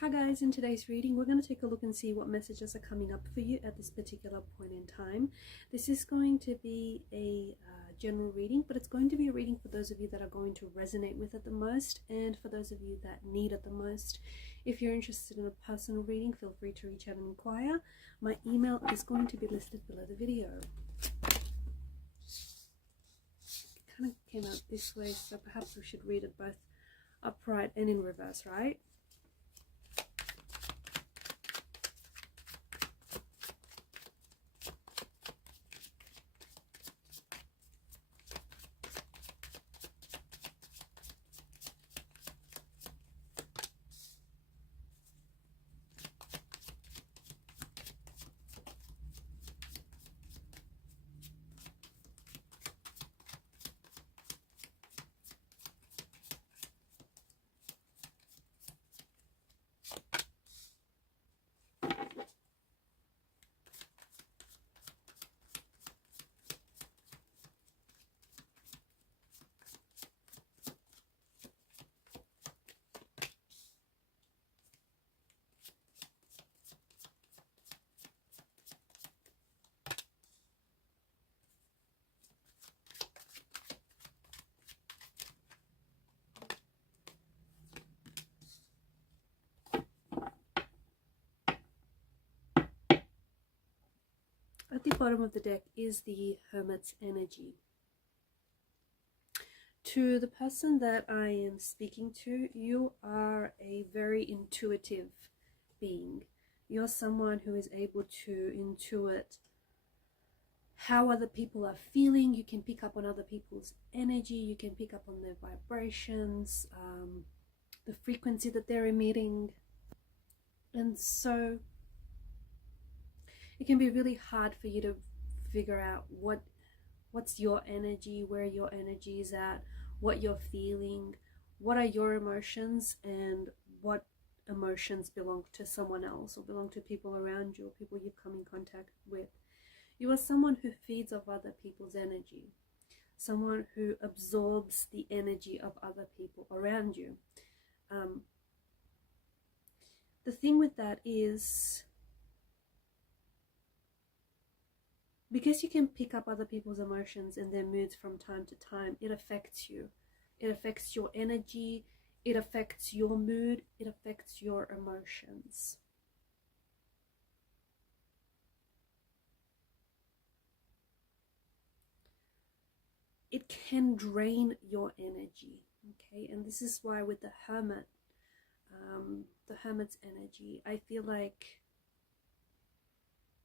Hi guys, in today's reading we're going to take a look and see what messages are coming up for you at this particular point in time. This is going to be a general reading, but it's going to be a reading for those of you that are going to resonate with it the most and for those of you that need it the most. If you're interested in a personal reading, feel free to reach out and inquire. My email is going to be listed below the video. It kind of came out this way, so perhaps we should read it both upright and in reverse, right? At the bottom of the deck is the Hermit's energy. To the person that I am speaking to, you are a very intuitive being. You're someone who is able to intuit how other people are feeling. You can pick up on other people's energy. You can pick up on their vibrations, the frequency that they're emitting. And so it can be really hard for you to figure out what's your energy, where your energy is at, what you're feeling, what are your emotions, and what emotions belong to someone else or belong to people around you or people you've come in contact with. You are someone who feeds off other people's energy, someone who absorbs the energy of other people around you. The thing with that is, because you can pick up other people's emotions and their moods from time to time, it affects you. It affects your energy, it affects your mood, it affects your emotions. It can drain your energy, okay? And this is why with the Hermit, the Hermit's energy, I feel like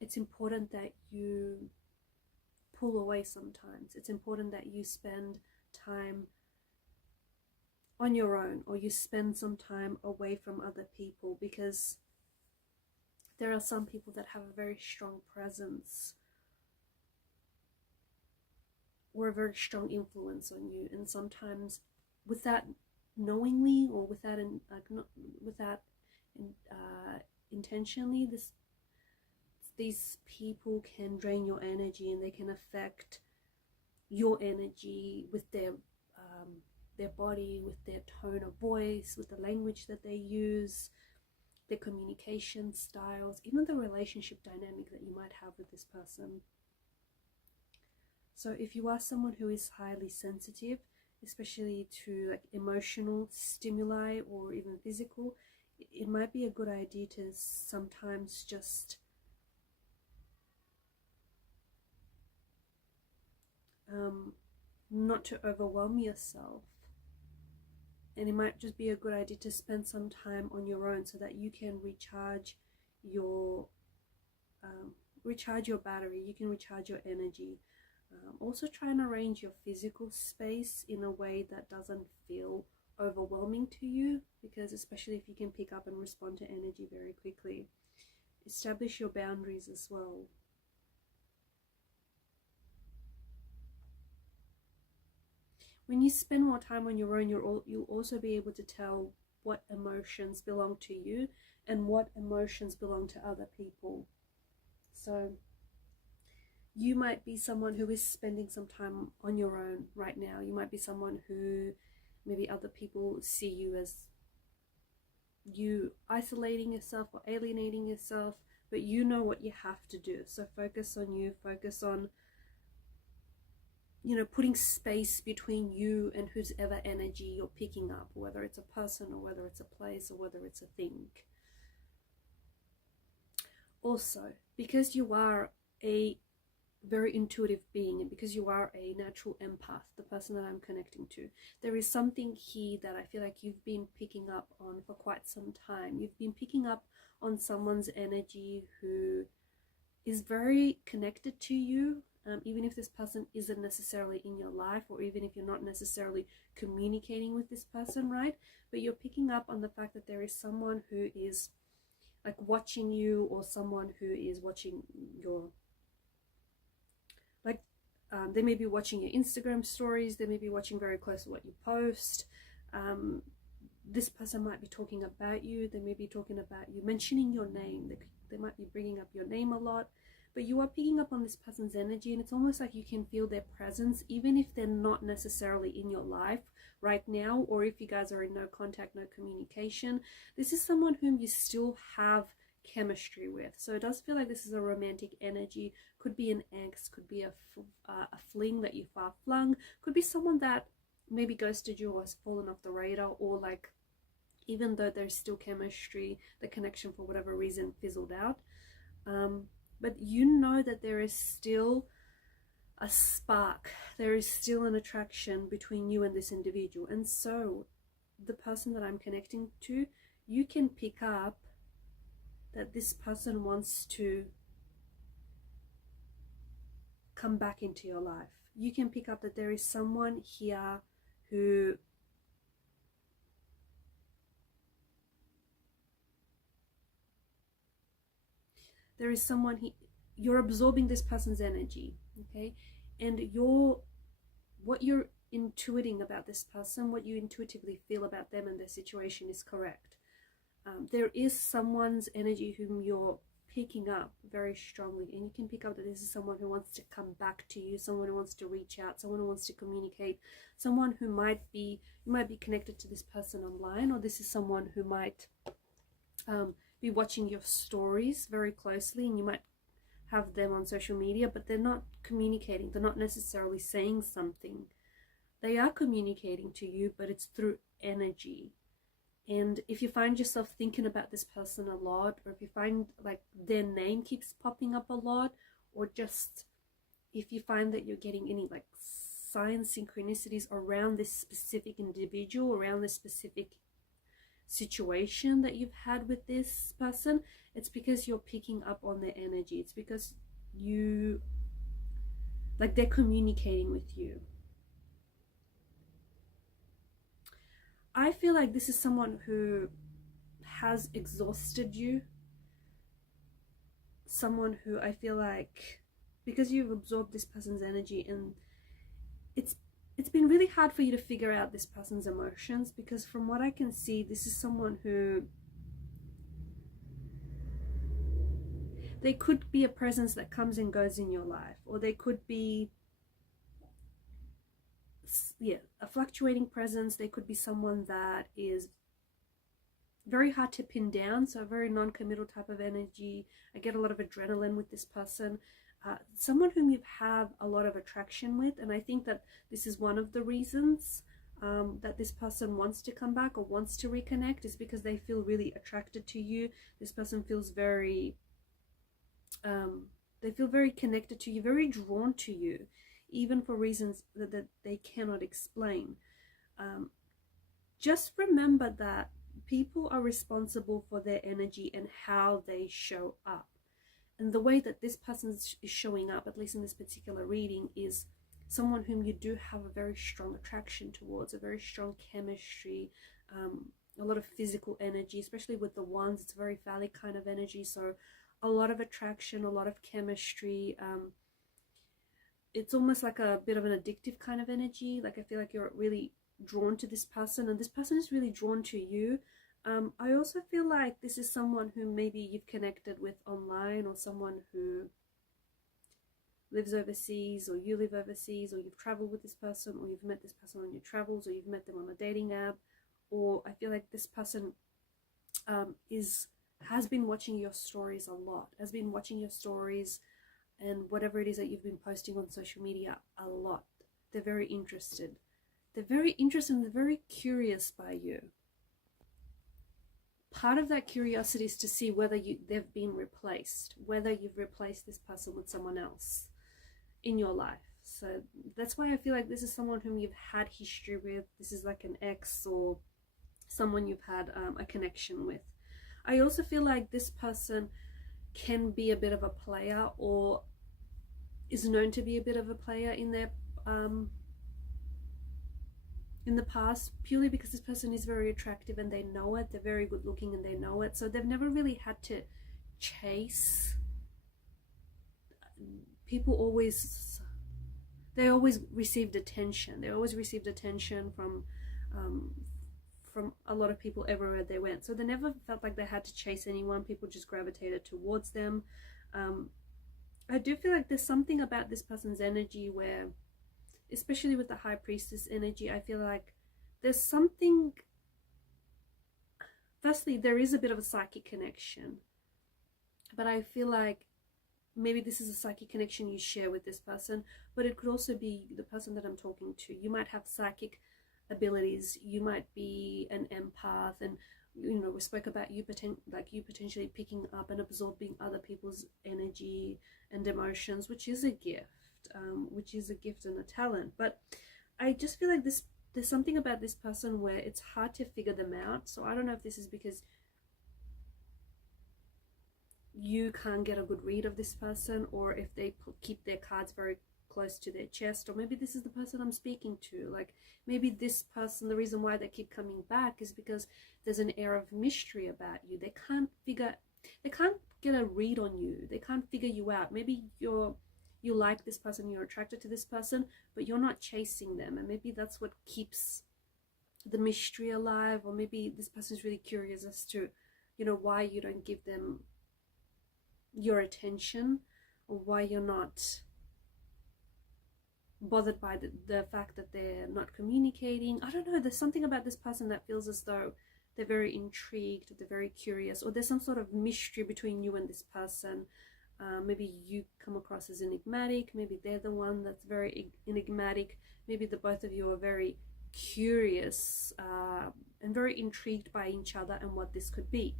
it's important that you pull away sometimes. It's important that you spend time on your own, or you spend some time away from other people, because there are some people that have a very strong presence or a very strong influence on you, and sometimes without knowingly or without intentionally, these people can drain your energy, and they can affect your energy with their body, with their tone of voice, with the language that they use, their communication styles, even the relationship dynamic that you might have with this person. So if you are someone who is highly sensitive, especially to like emotional stimuli or even physical, it might be a good idea to sometimes just not to overwhelm yourself, and it might just be a good idea to spend some time on your own so that you can recharge your battery, you can recharge your energy. Also try and arrange your physical space in a way that doesn't feel overwhelming to you, because especially if you can pick up and respond to energy very quickly. Establish your boundaries as well. When you spend more time on your own, you'll also be able to tell what emotions belong to you and what emotions belong to other people. So you might be someone who is spending some time on your own right now. You might be someone who maybe other people see you as you isolating yourself or alienating yourself, but you know what you have to do. So focus on you, focus on, you know, putting space between you and whose ever energy you're picking up, whether it's a person or whether it's a place or whether it's a thing. Also, because you are a very intuitive being, and because you are a natural empath, the person that I'm connecting to, there is something here that I feel like you've been picking up on for quite some time. You've been picking up on someone's energy who is very connected to you, even if this person isn't necessarily in your life, or even if you're not necessarily communicating with this person, right? But you're picking up on the fact that there is someone who is like watching you, or someone who is watching your, like, they may be watching your Instagram stories, they may be watching very close to what you post. This person might be talking about you, they may be talking about you, mentioning your name, they might be bringing up your name a lot, but you are picking up on this person's energy, and it's almost like you can feel their presence, even if they're not necessarily in your life right now, or if you guys are in no contact, no communication. This is someone whom you still have chemistry with. So it does feel like this is a romantic energy. Could be an ex, could be a fling that you far flung, could be someone that maybe ghosted you or has fallen off the radar, or like, even though there's still chemistry, the connection for whatever reason fizzled out. But you know that there is still a spark, there is still an attraction between you and this individual. And so the person that I'm connecting to, you can pick up that this person wants to come back into your life. You can pick up that there is someone here who you're absorbing this person's energy, okay? And what you're intuiting about this person, what you intuitively feel about them and their situation is correct. There is someone's energy whom you're picking up very strongly, and you can pick up that this is someone who wants to come back to you, someone who wants to reach out, someone who wants to communicate, someone who you might be connected to this person online, or this is someone who might be watching your stories very closely, and you might have them on social media, but they're not communicating, they're not necessarily saying something. They are communicating to you, but it's through energy. And if you find yourself thinking about this person a lot, or if you find like their name keeps popping up a lot, or just if you find that you're getting any like signs, synchronicities around this specific individual, around this specific situation that you've had with this person, it's because you're picking up on their energy. It's because they're communicating with you. I feel like this is someone who has exhausted you. Someone who I feel like, because you've absorbed this person's energy, and it's been really hard for you to figure out this person's emotions, because from what I can see, this is someone who, they could be a presence that comes and goes in your life, or they could be a fluctuating presence. They could be someone that is very hard to pin down, so a very non-committal type of energy. I get a lot of adrenaline with this person. Someone whom you have a lot of attraction with, and I think that this is one of the reasons that this person wants to come back or wants to reconnect, is because they feel really attracted to you. This person feels very they feel very connected to you, very drawn to you, even for reasons that they cannot explain. Just remember that people are responsible for their energy and how they show up. And the way that this person is showing up, at least in this particular reading, is someone whom you do have a very strong attraction towards, a very strong chemistry, a lot of physical energy, especially with the wands. It's a very phallic kind of energy, so a lot of attraction, a lot of chemistry. It's almost like a bit of an addictive kind of energy. Like, I feel like you're really drawn to this person, and this person is really drawn to you. I also feel like this is someone who maybe you've connected with online, or someone who lives overseas, or you live overseas, or you've traveled with this person, or you've met this person on your travels, or you've met them on a dating app. Or I feel like this person has been watching your stories a lot, has been watching your stories and whatever it is that you've been posting on social media a lot. They're very interested. They're very interested and they're very curious by you. Part of that curiosity is to see whether they've been replaced, whether you've replaced this person with someone else in your life. So that's why I feel like this is someone whom you've had history with. This is like an ex or someone you've had a connection with. I also feel like this person can be a bit of a player or is known to be a bit of a player in their in the past, purely because this person is very attractive and they know it. They're very good looking and they know it. So they've never really had to chase. They always received attention. They always received attention from a lot of people everywhere they went. So they never felt like they had to chase anyone. People just gravitated towards them. I do feel like there's something about this person's energy where, especially with the High Priestess energy, I feel like there's something. Firstly, there is a bit of a psychic connection, but I feel like maybe this is a psychic connection you share with this person, but it could also be the person that I'm talking to. You might have psychic abilities. You might be an empath, and you know, we spoke about you potentially picking up and absorbing other people's energy and emotions, which is a gift. Which is a gift and a talent. But I just feel like there's something about this person where it's hard to figure them out. So I don't know if this is because you can't get a good read of this person, or if they keep their cards very close to their chest, or maybe this is the person I'm speaking to. Like maybe this person, the reason why they keep coming back is because there's an air of mystery about you. They can't get a read on you. They can't figure you out. Maybe you like this person, you're attracted to this person, but you're not chasing them, and maybe that's what keeps the mystery alive. Or maybe this person's really curious as to, you know, why you don't give them your attention, or why you're not bothered by the fact that they're not communicating. I don't know, there's something about this person that feels as though they're very intrigued, they're very curious, or there's some sort of mystery between you and this person. Maybe you come across as enigmatic, maybe they're the one that's very enigmatic, maybe the both of you are very curious and very intrigued by each other and what this could be.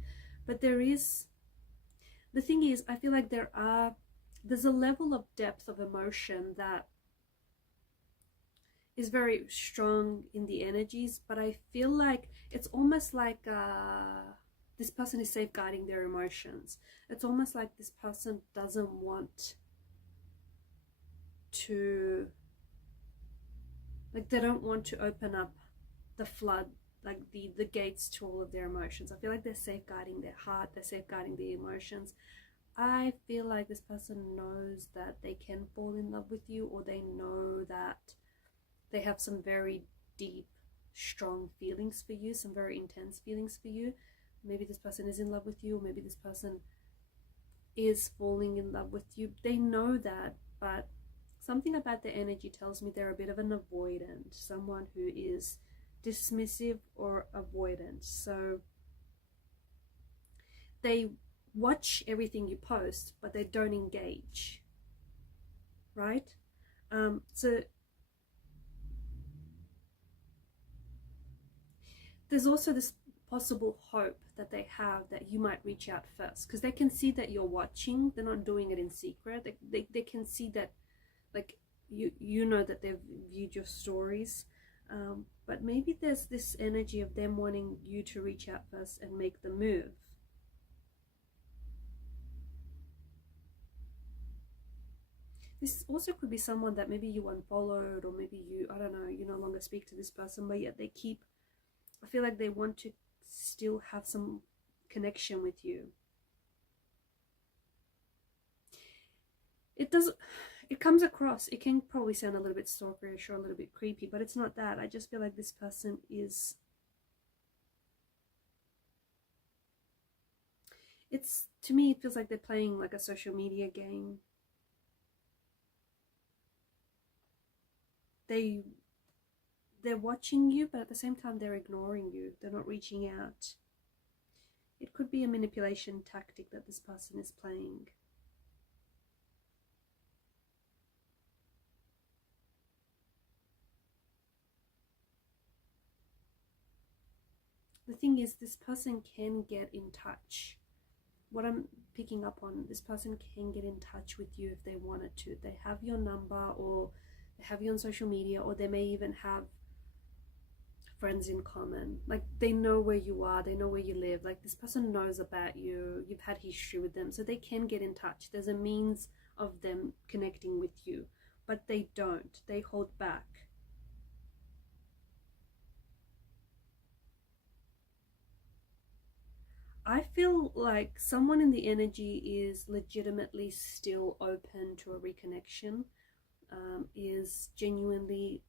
But the thing is, I feel like there's a level of depth of emotion that is very strong in the energies, but I feel like it's almost like this person is safeguarding their emotions. It's almost like this person doesn't want to, like they don't want to open up the flood, like the gates to all of their emotions. I feel like they're safeguarding their heart, they're safeguarding the emotions. I feel like this person knows that they can fall in love with you, or they know that they have some very deep, strong feelings for you, some very intense feelings for you. Maybe this person is in love with you, or maybe this person is falling in love with you. They know that, but something about their energy tells me they're a bit of an avoidant, someone who is dismissive or avoidant. So they watch everything you post, but they don't engage, right? So there's also this possible hope that they have that you might reach out first, because they can see that you're watching. They're not doing it in secret. They can see that, like, you know that they've viewed your stories, but maybe there's this energy of them wanting you to reach out first and make the move. This also could be someone that maybe you unfollowed, or maybe you, I don't know, you no longer speak to this person, but yet I feel like they want to still have some connection with you. It comes across, it can probably sound a little bit stalkerish or a little bit creepy, but it's not that. I just feel like this person is, to me, it feels like they're playing like a social media game. They're watching you, but at the same time they're ignoring you. They're not reaching out. It could be a manipulation tactic that this person is playing. The thing is, this person can get in touch. What I'm picking up on, this person can get in touch with you if they wanted to. They have your number, or they have you on social media, or they may even have friends in common. Like, they know where you are, they know where you live. Like, this person knows about you, you've had history with them, so they can get in touch. There's a means of them connecting with you, but they don't. They hold back. I feel like someone in the energy is legitimately still open to a reconnection, is genuinely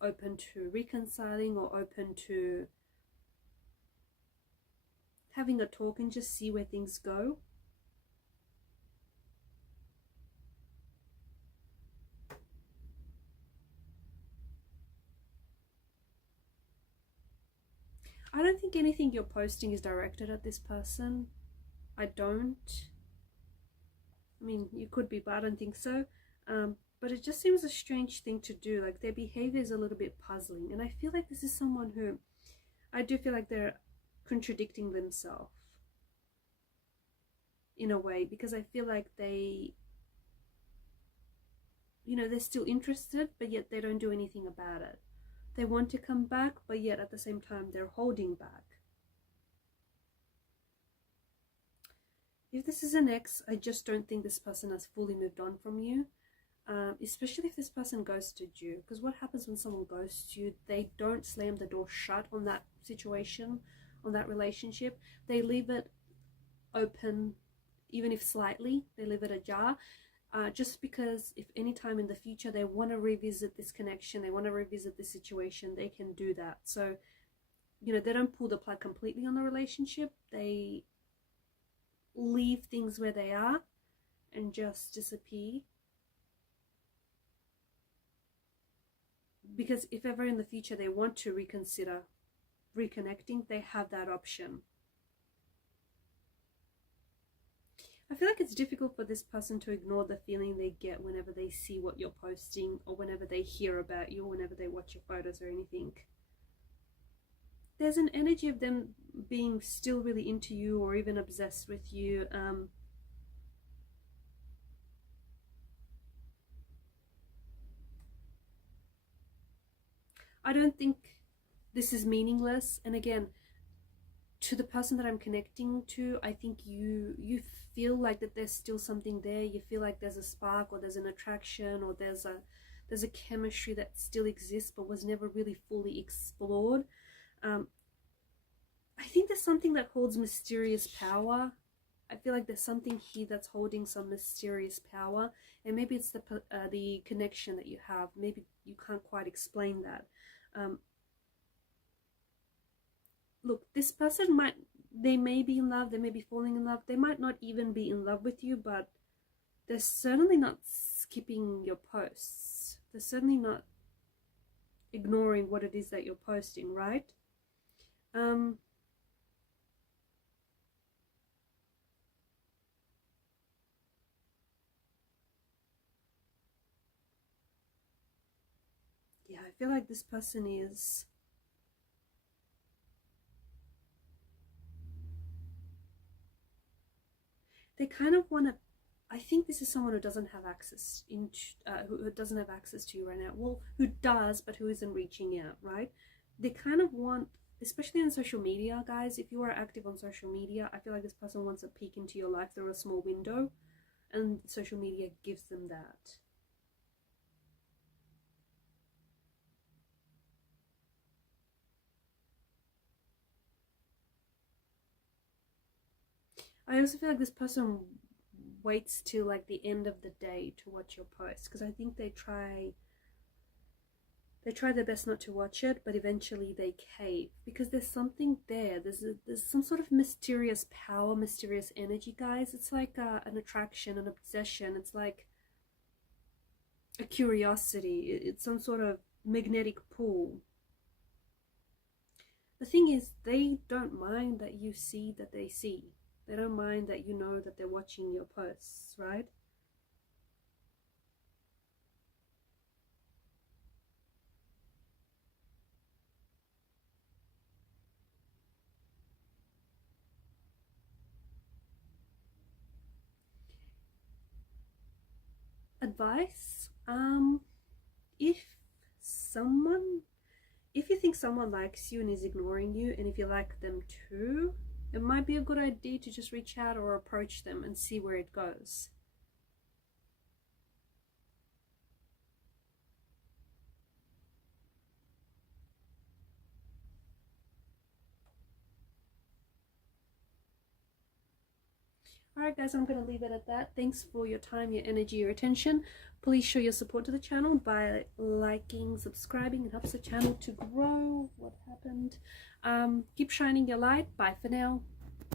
open to reconciling, or open to having a talk and just see where things go. I don't think anything you're posting is directed at this person. I don't. I mean, you could be, but I don't think so. But it just seems a strange thing to do. Like, their behavior is a little bit puzzling. And I feel like this is someone who, I do feel like they're contradicting themselves in a way, because I feel like they, you know, they're still interested, but yet they don't do anything about it. They want to come back, but yet at the same time they're holding back. If this is an ex, I just don't think this person has fully moved on from you. Especially if this person ghosted you, because what happens when someone ghosts you, they don't slam the door shut on that situation, on that relationship. They leave it open, even if slightly, they leave it ajar, just because if any time in the future they want to revisit this connection, they want to revisit this situation, they can do that. So, you know, they don't pull the plug completely on the relationship. They leave things where they are and just disappear. Because if ever in the future they want to reconsider reconnecting, they have that option. I feel like it's difficult for this person to ignore the feeling they get whenever they see what you're posting, or whenever they hear about you, or whenever they watch your photos or anything. There's an energy of them being still really into you, or even obsessed with you. I don't think this is meaningless. And again, to the person that I'm connecting to, I think you feel like that there's still something there. You feel like there's a spark, or there's an attraction, or there's a chemistry that still exists but was never really fully explored. I think there's something that holds mysterious power. I feel like there's something here that's holding some mysterious power, and maybe it's the connection that you have. Maybe you can't quite explain that. Look, this person they may be in love, they may be falling in love, they might not even be in love with you, but they're certainly not skipping your posts. They're certainly not ignoring what it is that you're posting, right? Yeah, I feel like this person is... they kind of want to... I think this is someone who doesn't have access who doesn't have access to you right now. Well, who does, but who isn't reaching out, right? They kind of want, especially on social media, guys, if you are active on social media, I feel like this person wants a peek into your life through a small window, and social media gives them that. I also feel like this person waits till like the end of the day to watch your post, because I think they try their best not to watch it, but eventually they cave, because there's something there. There's some sort of mysterious power, mysterious energy, guys. It's like an attraction, an obsession. It's like a curiosity. It's some sort of magnetic pull. the thing is, they don't mind that you see that they see. They don't mind that you know that they're watching your posts, right? Advice, if you think someone likes you and is ignoring you, and if you like them too, it might be a good idea to just reach out or approach them and see where it goes. Alright guys, I'm going to leave it at that. Thanks for your time, your energy, your attention. Please show your support to the channel by liking, subscribing. It helps the channel to grow. What happened? Keep shining your light. Bye for now.